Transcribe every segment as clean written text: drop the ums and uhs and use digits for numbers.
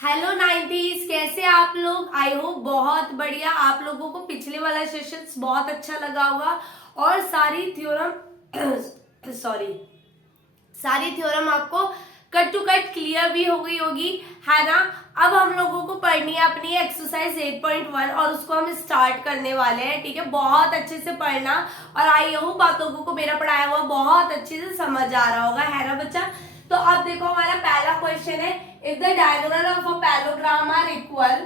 Hello 90s, कैसे आप लोग। आई होप बहुत बढ़िया। आप लोगों को पिछले वाला सेशन बहुत अच्छा लगा होगा और सारी थ्योरम सॉरी सारी थ्योरम आपको कट टू कट क्लियर भी हो गई होगी, है ना। अब हम लोगों को पढ़नी है अपनी एक्सरसाइज 8.1 और उसको हम स्टार्ट करने वाले हैं। ठीक है, बहुत अच्छे से पढ़ना और आई होप आप लोगों को मेरा पढ़ाया हुआ बहुत अच्छे से समझ आ रहा होगा, है ना बच्चा। तो अब देखो हमारा पहला क्वेश्चन है, if the diagonal of a parallelogram are equal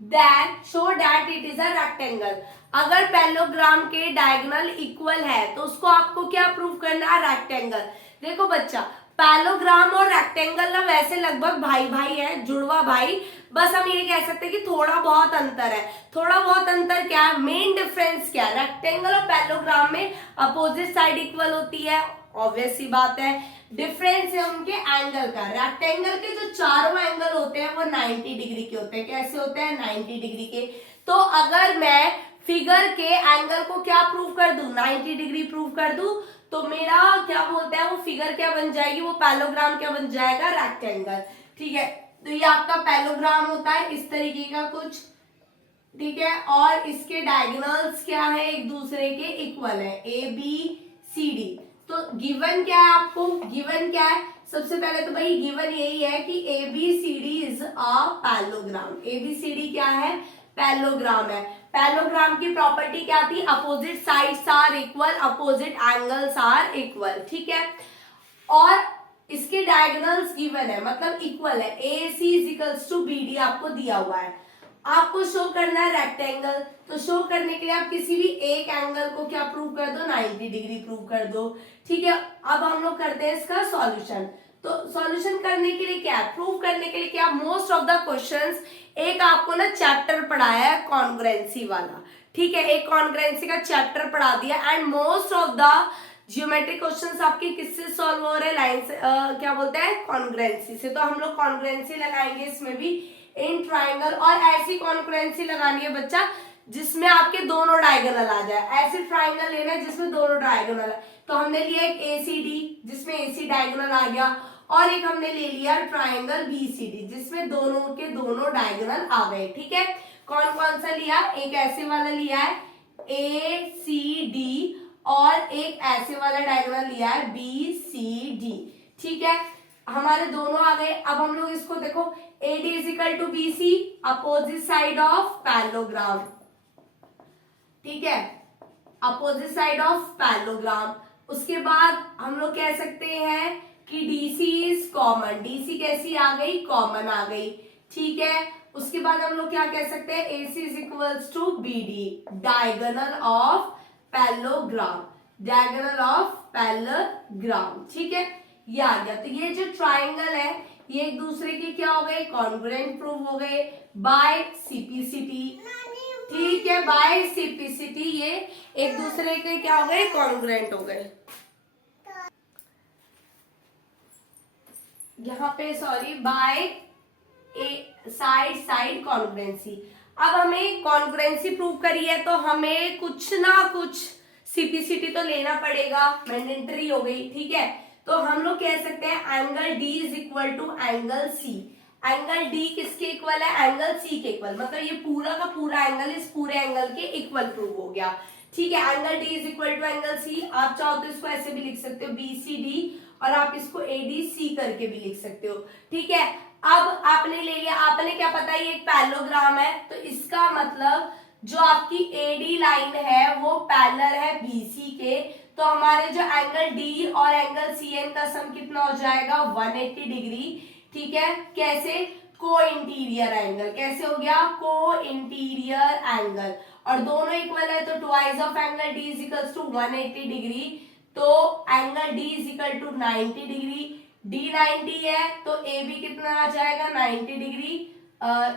then show that it is a rectangle. अगर पैलोग्राम के डायगोनल इक्वल है तो उसको आपको क्या प्रूव करना है, रेक्टेंगल। देखो बच्चा, पैलोग्राम और रेक्टेंगल ना वैसे लगभग भाई भाई है, जुड़वा भाई। बस हम ये कह सकते हैं कि थोड़ा बहुत अंतर है। थोड़ा बहुत अंतर क्या है, मेन डिफरेंस क्या है, रेक्टेंगल और पैलोग्राम में अपोजिट साइड इक्वल होती है, ऑब्वियस सी बात है। डिफरेंस है उनके एंगल का। रेक्टेंगल के जो चारों एंगल होते हैं वो 90 डिग्री के होते हैं। कैसे होते हैं, 90 डिग्री के। तो अगर मैं फिगर के एंगल को क्या प्रूव कर दूं, 90 डिग्री प्रूव कर दूं, तो मेरा क्या बोलते हैं वो फिगर क्या बन जाएगी, वो पैलोग्राम क्या बन जाएगा, रेक्टेंगल। ठीक है, तो ये आपका पैलोग्राम होता है इस तरीके का कुछ। ठीक है, और इसके डायगोनल्स क्या है, एक दूसरे के इक्वल है, ए बी सी डी। तो गिवन क्या है आपको, गिवन क्या है, सबसे पहले तो भाई गिवन यही है कि A B C D is a parallelogram. A B C D क्या है, पैलोग्राम है। पैलोग्राम की प्रॉपर्टी क्या थी, opposite sides are equal, opposite angles are equal. ठीक है, और इसके डायगोनल्स गिवन है, मतलब इक्वल है। A C is equals to B D आपको दिया हुआ है। आपको शो करना है रेक्टेंगल, तो शो करने के लिए आप किसी भी एक एंगल को क्या प्रूव कर दो, 90 डिग्री प्रूव कर दो। ठीक है, अब हम लोग करते हैं इसका सॉल्यूशन। तो सॉल्यूशन करने के लिए क्या है, प्रूव करने के लिए क्या, मोस्ट ऑफ द क्वेश्चंस एक आपको ना चैप्टर पढ़ाया है कॉन्ग्रुएंसी वाला। ठीक है, एक कॉन्ग्रुएंसी का चैप्टर पढ़ा दिया and most of the geometric questions आपके किससे सॉल्व हो रहे हैं, लाइन से क्या बोलते हैं, कॉन्ग्रुएंसी से। तो हम लोग कॉन्ग्रुएंसी लगाएंगे इसमें भी इन ट्राइंगल, और ऐसी कॉन्ग्रुएंसी लगानी है बच्चा जिसमें आपके दोनों डायगोनल आ जाए। ऐसे ट्राइंगल लेना है जिसमें दोनों डायगोनल है। तो हमने लिया एक एसीडी जिसमें एसी डायगोनल आ गया, और एक हमने ले लिया ट्राइंगल बीसीडी जिसमें दोनों के दोनों डायगोनल आ गए। ठीक है, कौन कौन सा लिया, एक ऐसे वाला लिया है ए सी डी, और एक ऐसे वाला डायगोनल लिया है बी सी डी। ठीक है, हमारे दोनों आ गए। अब हम लोग इसको देखो, AD is equal to BC, opposite side of parallelogram. ठीक है, अपोजिट साइड ऑफ पैलोग्राम। उसके बाद हम लोग कह सकते हैं कि DC इज कॉमन। DC कैसी आ गई, कॉमन आ गई। ठीक है, उसके बाद हम लोग क्या कह सकते हैं, AC is equals to BD, diagonal of parallelogram, diagonal of parallelogram. ठीक है, ये आ गया। तो ये जो ट्राइंगल है ये एक दूसरे के क्या हो गए, कॉन्ग्रुएंट प्रूव हो गए बाय सीपीसीटी। ठीक है, बाय सीपीसीटी ये एक दूसरे के क्या हो गए, कॉन्ग्रुएंट हो गए। यहाँ पे sorry, by side side congruency. अब हमें कॉन्ग्रुएंसी प्रूव करी है तो हमें कुछ ना कुछ सीपीसीटी तो लेना पड़ेगा, मैंडेटरी हो गई। ठीक है, तो हम लोग कह सकते हैं angle D is equal to angle C. Angle D किसके इक्वल है, एंगल सी के इक्वल, मतलब ये पूरा का पूरा एंगल इस पूरे एंगल के इक्वल प्रूव हो गया। ठीक है, angle D is equal to angle C. आप चाहो तो इसको ऐसे भी लिख सकते हो BCD, और आप इसको ADC करके भी लिख सकते हो। ठीक है, अब आपने ले लिया, आपने क्या पता है ये एक पैलोग्राम है, तो इसका मतलब जो आपकी AD लाइन है वो पैरेलल है BC के। तो हमारे जो एंगल D और एंगल CN का सम कितना हो जाएगा, 180 डिग्री। ठीक है, कैसे, को इंटीरियर एंगल। कैसे हो गया, को इंटीरियर एंगल, और दोनों इक्वल है तो twice of angle D is equal to 180 degree. तो angle D is equal to 90 degree. D 90 है तो AB कितना आ जाएगा, 90 डिग्री।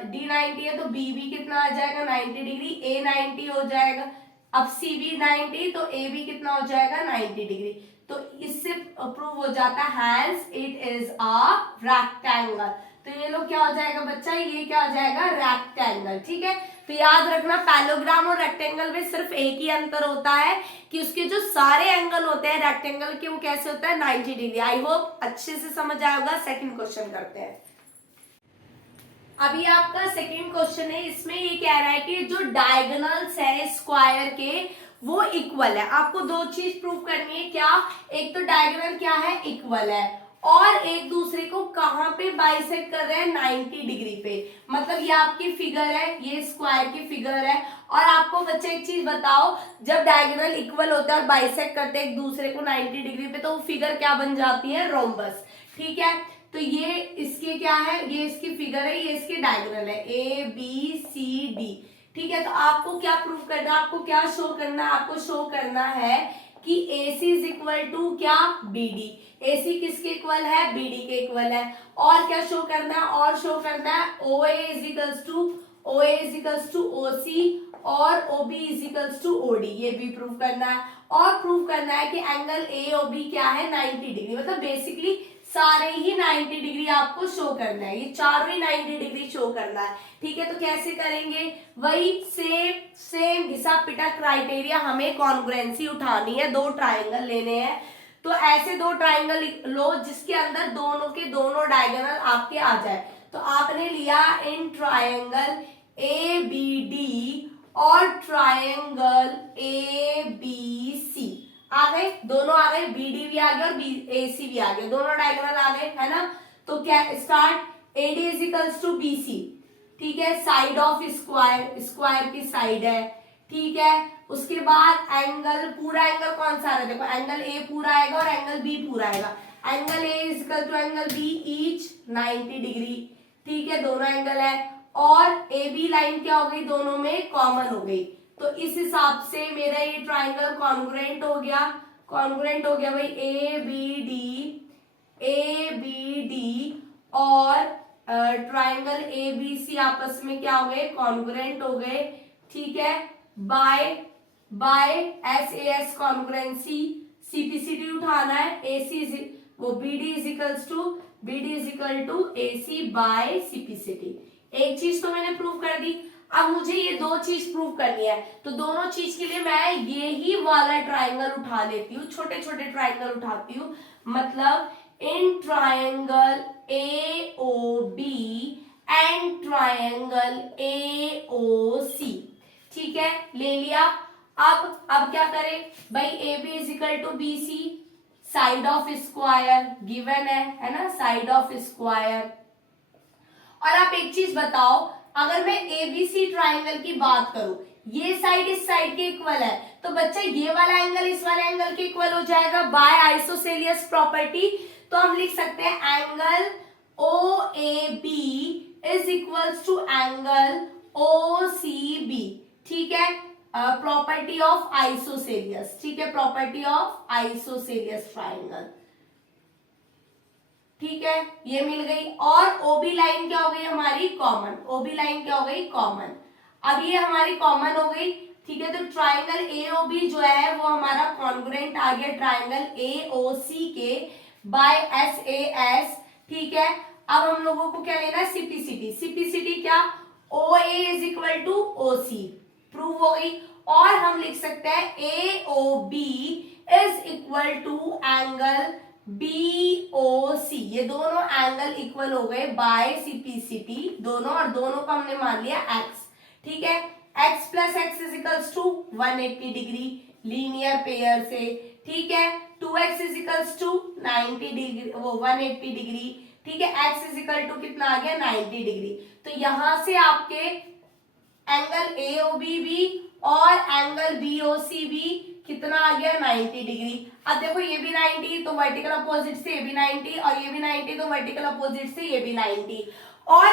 D 90 है तो BB कितना आ जाएगा, 90 डिग्री। A 90 हो जाएगा, अब CB 90 तो AB कितना हो जाएगा, 90 डिग्री। तो इससे प्रूव हो जाता है hence it is a rectangle. तो ये लोग क्या हो जाएगा बच्चा, ये क्या हो जाएगा, रेक्टेंगल। ठीक है, तो याद रखना पैलोग्राम और रेक्टेंगल में सिर्फ एक ही अंतर होता है कि उसके जो सारे एंगल होते हैं रेक्टेंगल के वो कैसे होता है, 90 डिग्री। आई होप अच्छे से समझ आया होगा। सेकंड क्वेश्चन करते हैं। अभी आपका सेकंड क्वेश्चन है, इसमें ये कह रहा है कि जो डायगोनल्स है स्क्वायर के वो इक्वल है। आपको दो चीज प्रूव करनी है, क्या? एक तो डायगोनल क्या है, इक्वल है, और एक दूसरे को कहां पे बाइसेक्ट कर रहे हैं, 90 डिग्री पे। मतलब ये आपकी फिगर है, ये स्क्वायर की फिगर है। और आपको बच्चे एक चीज बताओ, जब डायगोनल इक्वल होता है और बाइसेक्ट करते हैं एक दूसरे को 90 डिग्री पे, तो वो फिगर क्या बन जाती है, रोम्बस। ठीक है, तो ये इसके क्या है, ये इसकी फिगर है, ये इसके डायगोनल है, ए बी सी डी। ठीक है, तो आपको क्या प्रूव करना है, आपको क्या शो करना है, आपको शो करना है कि AC इज इक्वल टू क्या, BD। AC किसके इक्वल है, BD के इक्वल है। और क्या शो करना है, और शो करना है OA is equals to OC और OB is equals to OD, ये भी प्रूव करना है। और प्रूव करना है कि एंगल AOB क्या है, 90 डिग्री। मतलब बेसिकली सारे ही 90 डिग्री आपको शो करना है, ये चारों ही 90 डिग्री शो करना है। ठीक है, तो कैसे करेंगे, वही सेम घिसा पिटा क्राइटेरिया, हमें कॉन्ग्रुएंसी उठानी है, दो ट्राइंगल लेने हैं। तो ऐसे दो ट्राइंगल लो जिसके अंदर दोनों के दोनों डायगोनल आपके आ जाए। तो आपने लिया इन ट्राइंगल ABD और ट्राइंगल ABC, आ गए, दोनों आ गए, BD भी आ गया और AC भी आ गया, दोनों डायगोनल आ गए, है ना। तो क्या start, AD is equals to BC। ठीक है, साइड ऑफ स्क्वायर, स्क्वायर की साइड है। ठीक है, उसके बाद एंगल, पूरा एंगल कौन सा आ रहा है, देखो एंगल A पूरा आएगा और एंगल B पूरा आएगा। Angle A is equal to angle B each 90 degree. ठीक है, दोनों एंगल है। और AB लाइन क्या हो गई, दोनों में कॉमन हो गई। तो इस हिसाब से मेरा ये ट्राइंगल कॉन्ग्रुएंट हो गया, कॉन्ग्रुएंट हो गया भाई, ए बी डी और ट्राइंगल ABC आपस में क्या हो गए, कॉन्ग्रुएंट हो गए। ठीक है, बाय SAS कॉन्ग्रुएंसी, CPCD उठाना है, AC वो BD is equal to AC by CPCD। एक चीज तो मैंने प्रूव कर दी, अब मुझे ये दो चीज प्रूव करनी है। तो दोनों चीज के लिए मैं ये ही वाला ट्राइंगल उठा लेती हूँ, छोटे छोटे ट्राइंगल उठाती हूँ। मतलब in triangle AOB and triangle AOC। ठीक है, ले लिया। अब क्या करें भाई, AB is equal to BC, side of square given है ना, साइड ऑफ स्क्वायर। और आप एक चीज बताओ, अगर मैं ABC ट्राइंगल की बात करूं, ये साइड इस साइड के इक्वल है, तो बच्चा ये वाला एंगल इस वाले एंगल के इक्वल हो जाएगा बाय आइसोसेलियस प्रॉपर्टी। तो हम लिख सकते हैं angle OAB is equals to angle OCB। ठीक है, प्रॉपर्टी ऑफ आइसोसेलियस। ठीक है, प्रॉपर्टी ऑफ आइसोसेलियस ट्राइंगल। ठीक है, ये मिल गई। और OB लाइन क्या हो गई हमारी, कॉमन। OB लाइन क्या हो गई, कॉमन। अब ये हमारी कॉमन हो गई। ठीक है, तो ट्राइंगल AOB जो है वो हमारा कॉन्ग्रुएंट आ गया ट्राइंगल AOC के बाय SAS। ठीक है, अब हम लोगों को क्या लेना है, CPCD क्या, OA is equal to OC, prove हो गई। और हम लिख सकते हैं AOB is equal to angle BOC, ये दोनों एंगल इक्वल हो गए बाय CPCD दोनों, और दोनों को हमने मान लिया x। ठीक है, x plus x is equals to 180 degree linear pair से। ठीक है, 2x is equals to 90 degree, वो 180 डिग्री। ठीक है, x इज इक्वल टू कितना आ गया, 90 डिग्री। तो यहां से आपके एंगल AOB भी और एंगल BOC भी कितना आ गया, 90 डिग्री। अब देखो ये भी 90, तो वर्टिकल अपोजिट से ये भी 90, और ये भी 90, तो वर्टिकल अपोजिट से ये भी 90। और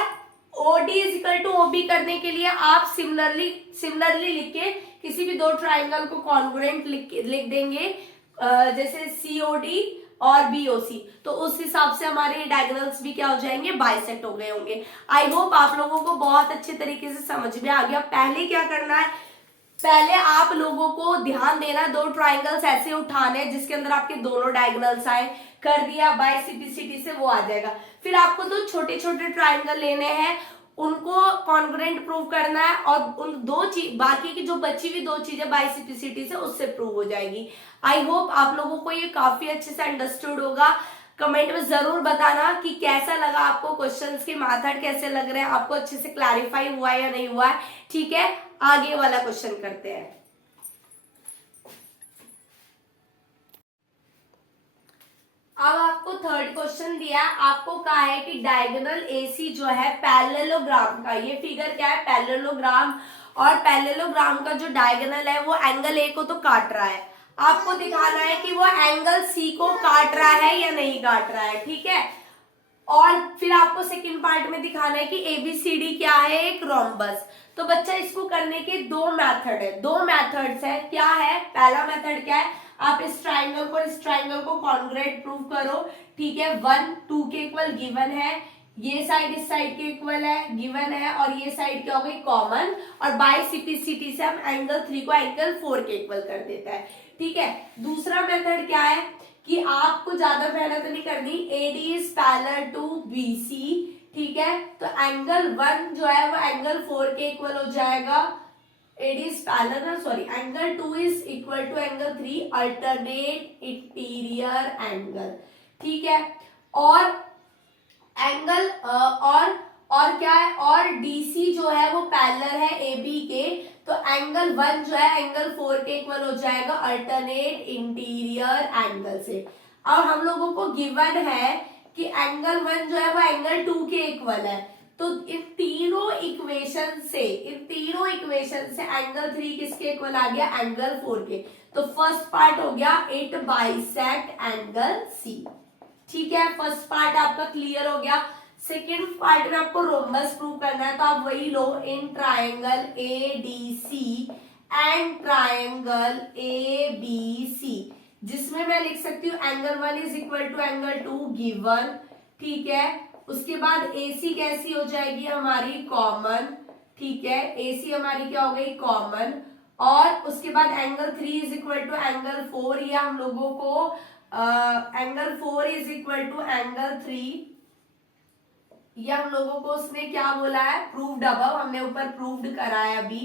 OD is equal to OB करने के लिए आप सिमिलरली लिख के किसी भी दो ट्राइंगल को कॉन्ग्रुएंट लिख देंगे, जैसे COD और BOC, तो उस हिसाब से हमारे डायगोनल्स भी क्या हो जाएंगे, बाइसेक्ट हो गए होंगे। आई होप आप लोगों को बहुत अच्छे तरीके से समझ में आ गया। पहले क्या करना है, पहले आप लोगों को ध्यान देना, दो ट्राइंगल्स ऐसे उठाने जिसके अंदर आपके दोनों डायगोनल्स आए, कर दिया बाय CPCD से वो आ जाएगा। फिर आपको दो छोटे छोटे ट्राइंगल लेने हैं, उनको कॉन्ग्रुएंट प्रूव करना है, और उन दो चीज, बाकी की जो बची हुई दो चीजें बाय CPCD से उससे प्रूव हो जाएगी। आई होप आप लोगों को ये काफी अच्छे से अंडरस्टूड होगा। कमेंट में जरूर बताना कि कैसा लगा आपको, क्वेश्चंस के मेथड कैसे लग रहे हैं, आपको अच्छे से क्लैरिफाई हुआ या नहीं हुआ है। ठीक है, आगे वाला क्वेश्चन करते हैं। अब आपको थर्ड क्वेश्चन दिया है, आपको कहा है कि डायगोनल एसी जो है पैरेललोग्राम का, ये फिगर क्या है, पैरेललोग्राम, और पैरेललोग्राम का जो डायगोनल है वो एंगल ए को तो काट रहा है, आपको दिखाना है कि वो एंगल सी को काट रहा है या नहीं काट रहा है। ठीक है, और फिर आपको सेकंड पार्ट में दिखाना है कि एबीसीडी क्या है, एक रोम्बस। तो बच्चा इसको करने के दो मेथड है, दो मेथड्स है। क्या है, पहला मेथड क्या है, आप इस ट्राइंगल को कॉन्ग्रुएंट प्रूव करो। ठीक है, 1 2 के इक्वल गिवन है, ये साइड इस साइड के इक्वल है गिवन है, और ये साइड क्या हो गई, कॉमन, और बाय सिप्लिसिटी से हम एंगल 3 को एंगल 4 के इक्वल कर देता है। ठीक है, दूसरा मेथड क्या है कि आपको ज्यादा मेहनत नहीं करनी, AD is parallel to BC। ठीक है, तो एंगल 1 जो है वो एंगल 4 के इक्वल हो जाएगा, AD is parallel, sorry, angle 2 is equal to angle 3, alternate interior angle. ठीक है, और एंगल और क्या है, और DC जो है वो पैरेलल है AB के, तो एंगल 1 जो है एंगल 4 के इक्वल हो जाएगा अल्टरनेट इंटीरियर एंगल से। अब हम लोगों को गिवन है कि एंगल 1 जो है वो एंगल 2 के इक्वल है, तो इन तीनों इक्वेशन से एंगल 3 किसके इक्वल आ गया, एंगल 4 के। तो फर्स्ट पार्ट हो गया इट बाइसेक्ट एंगल C। ठीक है, फर्स्ट पार्ट आपका क्लियर हो गया। सेकेंड पार्ट में आपको रोम्बस प्रूव करना है, तो आप वही लो, in triangle ADC and triangle ABC, जिसमें मैं लिख सकती हूँ angle 1 is equal to angle 2 given. ठीक है, उसके बाद AC कैसी हो जाएगी हमारी, कॉमन। ठीक है, AC हमारी क्या हो गई, कॉमन, और उसके बाद angle 3 is equal to angle 4, या हम लोगों को angle 4 is equal to angle 3, या हम लोगों को उसने क्या बोला है, प्रूव्ड अबव, हमने ऊपर प्रूव्ड करा है अभी।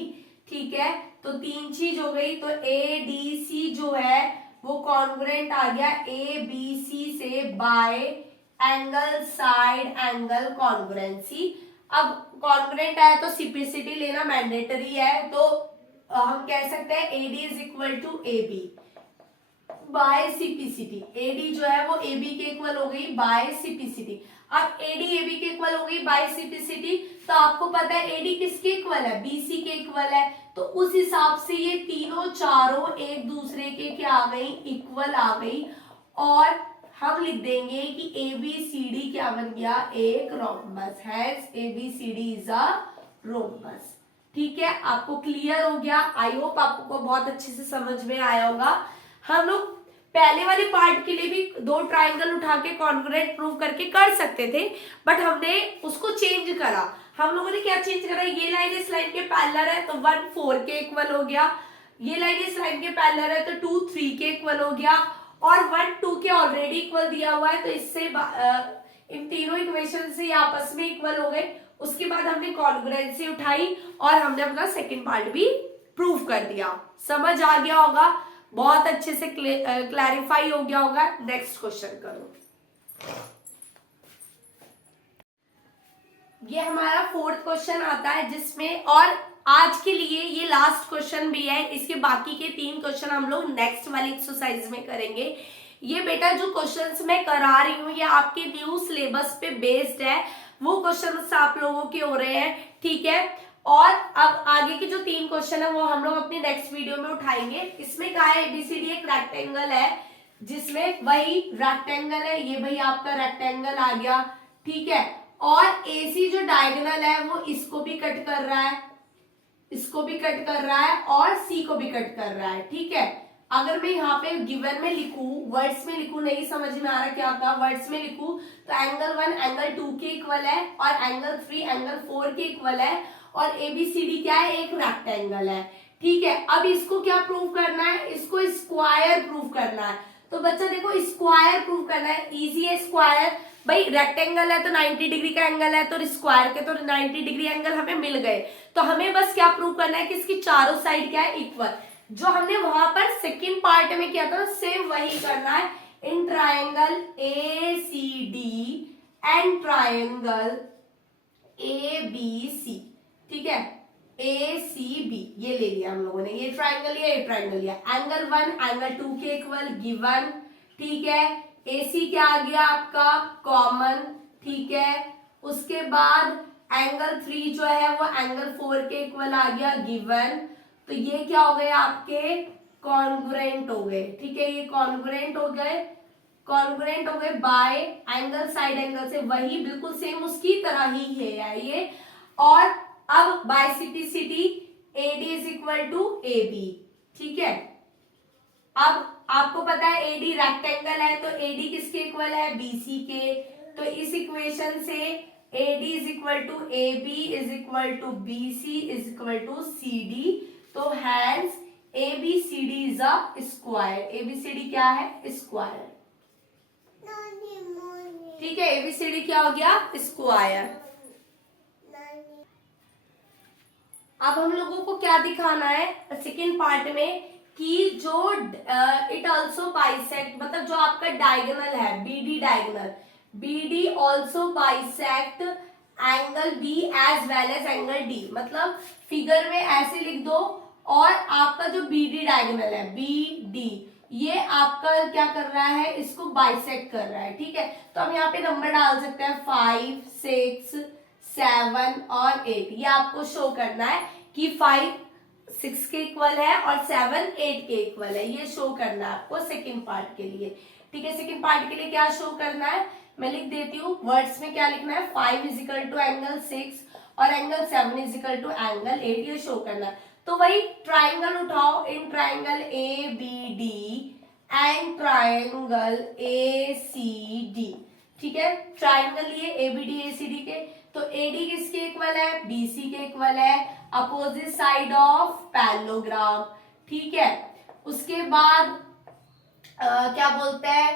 ठीक है, तो तीन चीज हो गई, तो ADC जो है वो कॉन्ग्रुएंट आ गया ABC से bye angle side angle congruency. अब कॉन्ग्रुएंट आया तो सिप्लिसिटी लेना मैंडेटरी है, तो हम कह सकते हैं AD is equal to AB by simplicity. AD जो है वो AB के इक्वल हो गई बाय सिप्लिसिटी। अब AD AB के इक्वल हो गई बाय सिप्लिसिटी, तो आपको पता है AD किसके इक्वल है, BC के इक्वल है, तो उस हिसाब से ये तीनों चारों एक दूसरे के क्या आ गई, इक्वल आ गई, और हम लिख देंगे कि ABCD क्या बन गया, एक rhombus. Has ABCD is a rhombus. ठीक है, आपको क्लियर हो गया, आई होप आपको बहुत अच्छे से समझ में आया होगा। हम लोग पहले वाले पार्ट के लिए भी दो ट्राइंगल उठा के कॉन्ग्रुएंट प्रूव करके कर सकते थे, बट हमने उसको चेंज करा। हम लोगों ने क्या चेंज करा, ये लाइन इस लाइन के पैरेलल है तो 1 4 के इक्वल हो गया, ये लाइन इस लाइन के पैरेलल है तो 2 3 के इक्वल हो गया, और 1 2 के ऑलरेडी इक्वल दिया हुआ है, तो इससे इन तीनों इक्वेशन से आपस में इक्वल हो गए। उसके बाद हमने कॉन्ग्रुएंसी उठाई और हमने अपना सेकेंड पार्ट भी प्रूव कर दिया। समझ आ गया होगा, बहुत अच्छे से क्लैरिफाई हो गया होगा। नेक्स्ट क्वेश्चन करो। ये हमारा फोर्थ क्वेश्चन आता है, जिसमें, और आज के लिए ये लास्ट क्वेश्चन भी है, इसके बाकी के 3 क्वेश्चन हम लोग नेक्स्ट वाली एक्सरसाइज में करेंगे। ये बेटा जो क्वेश्चंस मैं करा रही हूँ ये आपके न्यू सिलेबस पे बेस्ड है, वो क्वेश्चंस आप लोगों के हो रहे हैं। ठीक है, और अब आगे के जो 3 क्वेश्चन है वो हम लोग अपनी नेक्स्ट वीडियो में उठाएंगे। इसमें क्या है, ABCD एक रेक्टेंगल है, जिसमें वही रेक्टेंगल है, ये भाई आपका रेक्टेंगल आ गया। ठीक है, और AC जो डायगोनल है वो इसको भी कट कर रहा है, इसको भी कट कर रहा है, और C को भी कट कर रहा है। ठीक है, अगर मैं यहाँ पे गिवन में लिखूं, वर्ड्स में लिखूं, नहीं समझ में आ रहा क्या था, वर्ड्स में लिखूं तो एंगल 1 एंगल 2 के इक्वल है, और एंगल 3 एंगल 4 के इक्वल है, और ABCD क्या है, एक रेक्टेंगल है। ठीक है, अब इसको क्या प्रूव करना है, इसको स्क्वायर प्रूव करना है। तो बच्चा देखो, स्क्वायर प्रूव करना है, इजी है स्क्वायर, भाई रेक्टेंगल है तो 90 डिग्री का एंगल है, तो स्क्वायर के तो 90 डिग्री एंगल हमें मिल गए। तो हमें बस क्या प्रूव करना है कि इसकी चारों साइड क्या है, इक्वल। जो हमने वहां पर सेकेंड पार्ट में किया था सेम वही करना है। In triangle ACD and triangle ABC, ठीक है, ACB ये ले लिया हम लोगों ने, ये ट्राइंगल लिया, ये ट्राइंगल लिया, एंगल 1 एंगल 2 के इक्वल गिवन, ठीक है, AC क्या आ गया आपका कॉमन, ठीक है, उसके बाद एंगल 3 जो है वो एंगल 4 के इक्वल आ गया गिवन, तो ये क्या हो गए आपके कॉन्ग्रुएंट हो गए, ठीक है, ये कॉन्ग्रुएंट हो गए, कॉन्ग्रुएंट हो गए बाय एंगल साइड एंगल से वही बिल्कुल सेम उसकी तरह ही है ये, और अब बाय सिटीसिटी AD is equal to AB, ठीक है, अब आपको पता है AD रेक्टेंगल है तो AD किसके इक्वल है BC के, तो इस इक्वेशन से AD is equal to AB is equal to BC is equal to CD, तो hence ABCD is a square, ABCD क्या है स्क्वायर, ठीक है, ABCD क्या हो गया स्क्वायर। अब हम लोगों को क्या दिखाना है सेकेंड पार्ट में कि जो इट ऑल्सो बाइसेक्ट, मतलब जो आपका डायगोनल है BD diagonal, BD also bisect angle B as well as angle D, मतलब फिगर में ऐसे लिख दो, और आपका जो BD डायगोनल है BD ये आपका क्या कर रहा है, इसको बाइसेक्ट कर रहा है, ठीक है, तो हम यहाँ पे नंबर डाल सकते हैं 5, 6, 7 और 8, ये आपको शो करना है कि 5 6 के इक्वल है और 7 8 के इक्वल है, ये शो करना है आपको सेकेंड पार्ट के लिए, ठीक है, सेकेंड पार्ट के लिए क्या शो करना है मैं लिख देती हूँ, वर्ड्स में क्या लिखना है, 5 इज इक्वल टू एंगल 6 और angle 7 is equal to angle 8, ये शो करना है, तो वही ट्राइंगल उठाओ, in triangle ABD and triangle ACD, ठीक है, ट्राइंगल ये ABD ACD के, तो AD किसके इक्वल है BC के इक्वल है, अपोजिट साइड ऑफ पैरेललोग्राम, ठीक है, उसके बाद क्या बोलते हैं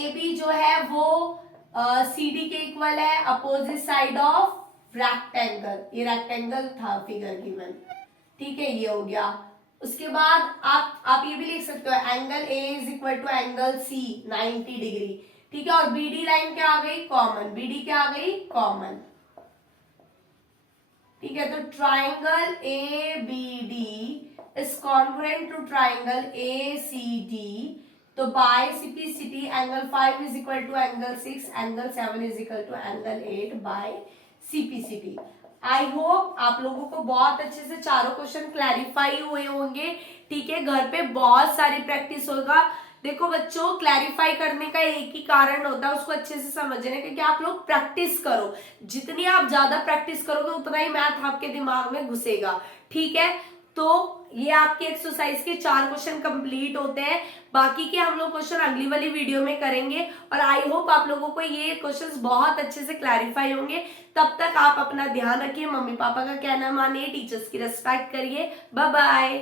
AB जो है वो CD के इक्वल है, अपोजिट साइड ऑफ रेक्टेंगल, ये रेक्टेंगल था फिगर गिवन, ठीक है, ये हो गया। उसके बाद आप ये भी लिख सकते हो angle A is equal to angle C 90 degree, ठीक है, और BD लाइन क्या आ गई कॉमन, BD क्या आ गई कॉमन, ठीक है, तो triangle ABD is congruent to triangle ACD, तो बाय सिटीसिटी angle 5 is equal to angle 6, angle 7 is equal to angle 8 by CPCT। I hope आप लोगों को बहुत अच्छे से चारों क्वेश्चन क्लैरिफाई हुए होंगे, ठीक है, घर पे बहुत सारी प्रैक्टिस होगा। देखो बच्चों, क्लैरिफाई करने का एक ही कारण होता है, उसको अच्छे से समझने का, कि आप लोग प्रैक्टिस करो, जितनी आप ज्यादा प्रैक्टिस करोगे उतना ही मैथ आपके दिमाग में घुसेगा, ठीक है, तो ये आपके एक्सरसाइज के 4 क्वेश्चन कंप्लीट होते हैं, बाकी के हम लोग क्वेश्चन अगली वाली वीडियो में करेंगे, और आई होप आप लोगों को ये क्वेश्चंस बहुत अच्छे से क्लैरिफाई होंगे। तब तक आप अपना ध्यान रखिए, मम्मी पापा का कहना मानिए, टीचर्स की रिस्पेक्ट करिए, बाय बाय।